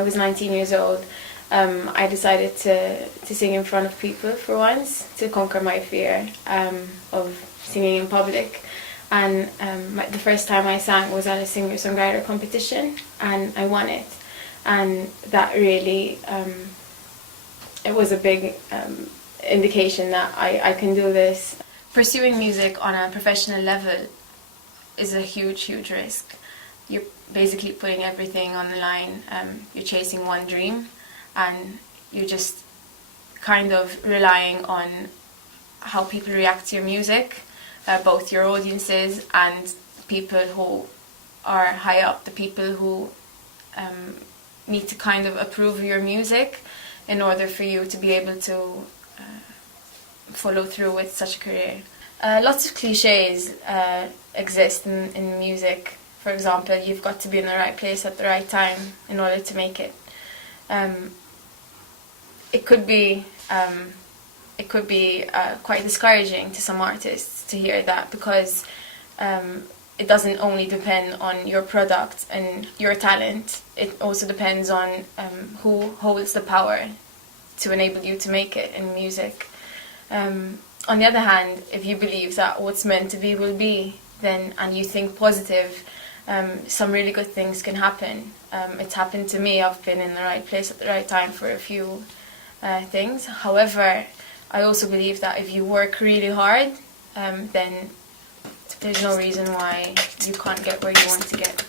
I was 19 years old, I decided to sing in front of people for once, to conquer my fear of singing in public. And the first time I sang was at a singer-songwriter competition, and I won it. And that really, it was a big indication that I can do this. Pursuing music on a professional level is a huge, huge risk. You're basically putting everything on the line. You're chasing one dream, and you're just kind of relying on how people react to your music, both your audiences and people who are high up, the people who need to kind of approve your music in order for you to be able to follow through with such a career. Lots of cliches exist in music. For example, you've got to be in the right place at the right time in order to make it. It could be quite discouraging to some artists to hear that, because it doesn't only depend on your product and your talent. It also depends on who holds the power to enable you to make it in music. On the other hand, if you believe that what's meant to be will be, and you think positive, some really good things can happen. It's happened to me. I've been in the right place at the right time for a few things. However, I also believe that if you work really hard, then there's no reason why you can't get where you want to get.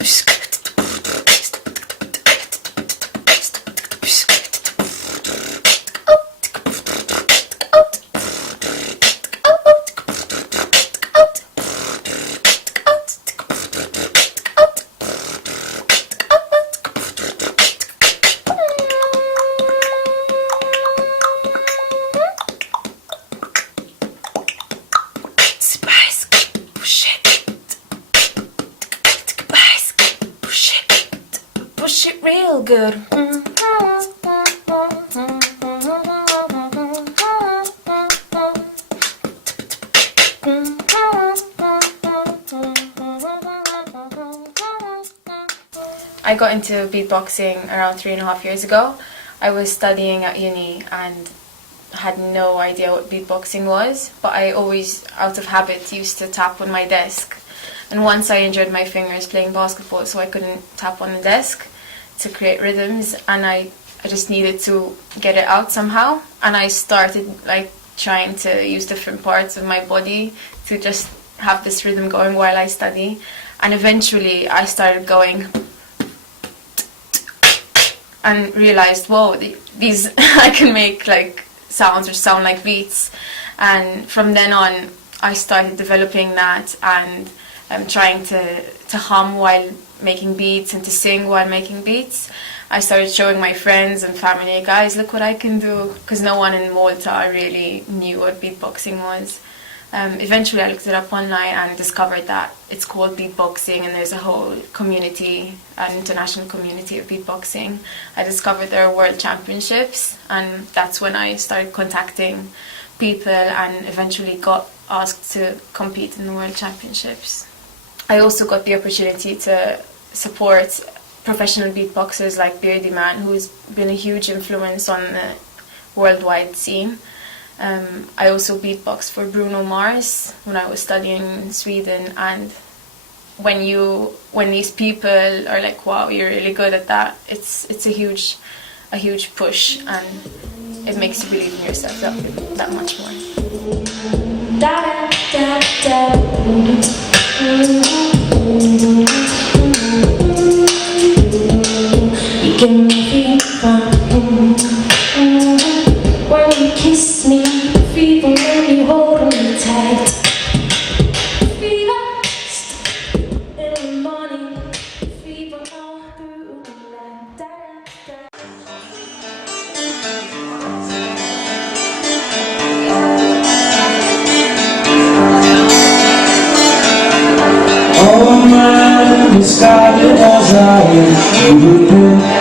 Push it real good. I got into beatboxing around 3.5 years ago. I was studying at uni and had no idea what beatboxing was, but I always, out of habit, used to tap on my desk. And once I injured my fingers playing basketball, so I couldn't tap on the desk to create rhythms, and I just needed to get it out somehow. And I started trying to use different parts of my body to just have this rhythm going while I study. And eventually I started going and realized, whoa, these I can make sounds or sound like beats. And from then on I started developing that, and trying to hum while making beats and to sing while making beats. I started showing my friends and family, guys, look what I can do, because no one in Malta really knew what beatboxing was. Eventually I looked it up online and discovered that it's called beatboxing, and there's a whole community, an international community of beatboxing. I discovered there are world championships, and that's when I started contacting people and eventually got asked to compete in the world championships. I also got the opportunity to support professional beatboxers like Beardy Man, who's been a huge influence on the worldwide scene. I also beatboxed for Bruno Mars when I was studying in Sweden, and when these people are like, wow, you're really good at that, it's a huge push, and it makes you believe in yourself that much more. Da, da, da. You can feel fun when you kiss me, feel when you hold me tight. Feel lost in the morning, feel all through the night. Oh man, it started as I would be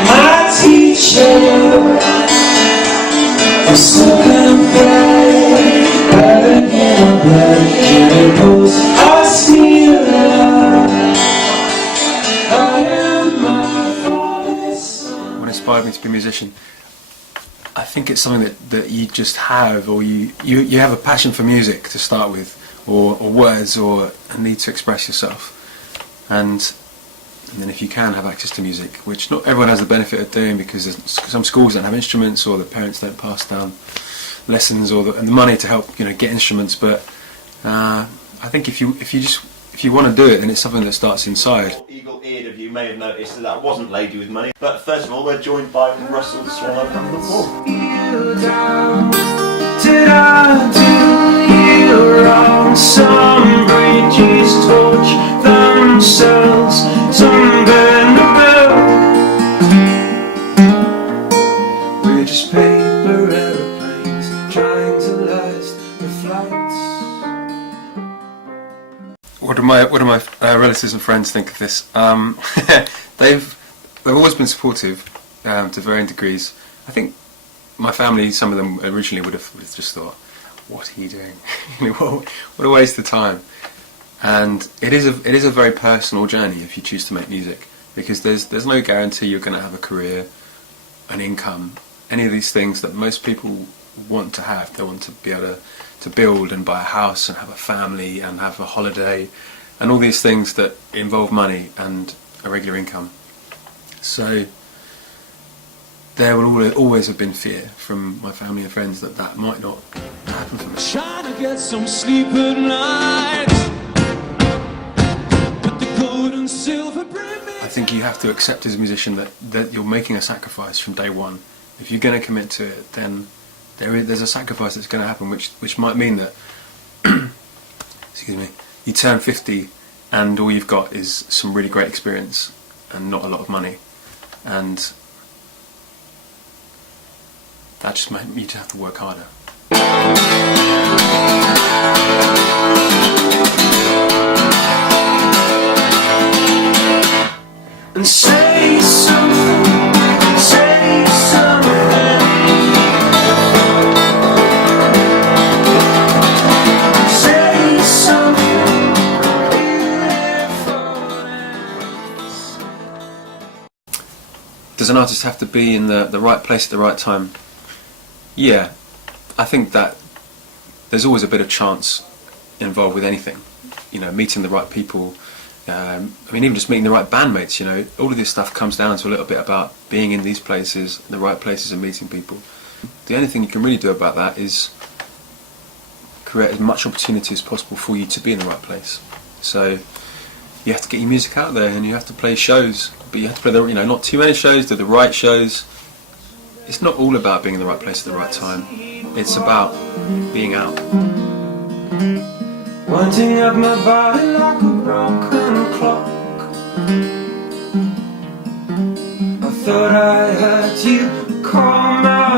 my teacher. I still can play better than my blood chemicals are stealing. I am my father's son. When inspired me to be a musician. I think it's something that you just have, or you have a passion for music to start with, or words, or a need to express yourself. And then if you can have access to music, which not everyone has the benefit of doing, because some schools don't have instruments, or the parents don't pass down lessons, or and the money to help get instruments. But I think if you want to do it, then it's something that starts inside. Eagle-eared of you may have noticed that that wasn't Lady with Money. But first of all, we're joined by Russell the Swallow from the Wall. Did I do you wrong? Some bridges torch themselves, some burn the boat. We're just paper aeroplanes trying to last the flights. What do my relatives and friends think of this? They've always been supportive to varying degrees. I think my family, some of them originally would have just thought, "What are you doing? What a waste of time." And it is a very personal journey if you choose to make music, because there's no guarantee you're going to have a career, an income, any of these things that most people want to have. They want to be able to build and buy a house and have a family and have a holiday and all these things that involve money and a regular income. So there will always have been fear from my family and friends that might not happen for me. Trying to get some sleep at night, but the gold and silver I think you have to accept as a musician that you're making a sacrifice from day one. If you're going to commit to it, then there's a sacrifice that's going to happen, which might mean that excuse me, you turn 50 and all you've got is some really great experience and not a lot of money, and that just might mean you have to work harder. and say something, say something, say something beautiful. Does an artist have to be in the right place at the right time? Yeah, I think that there's always a bit of chance involved with anything. Meeting the right people. Even just meeting the right bandmates. All of this stuff comes down to a little bit about being in these places, the right places, and meeting people. The only thing you can really do about that is create as much opportunity as possible for you to be in the right place. So you have to get your music out there, and you have to play shows, but you have to play not too many shows, do the right shows. It's not all about being in the right place at the right time. It's about being out. Winding up my body like a broken clock. I thought I heard you call my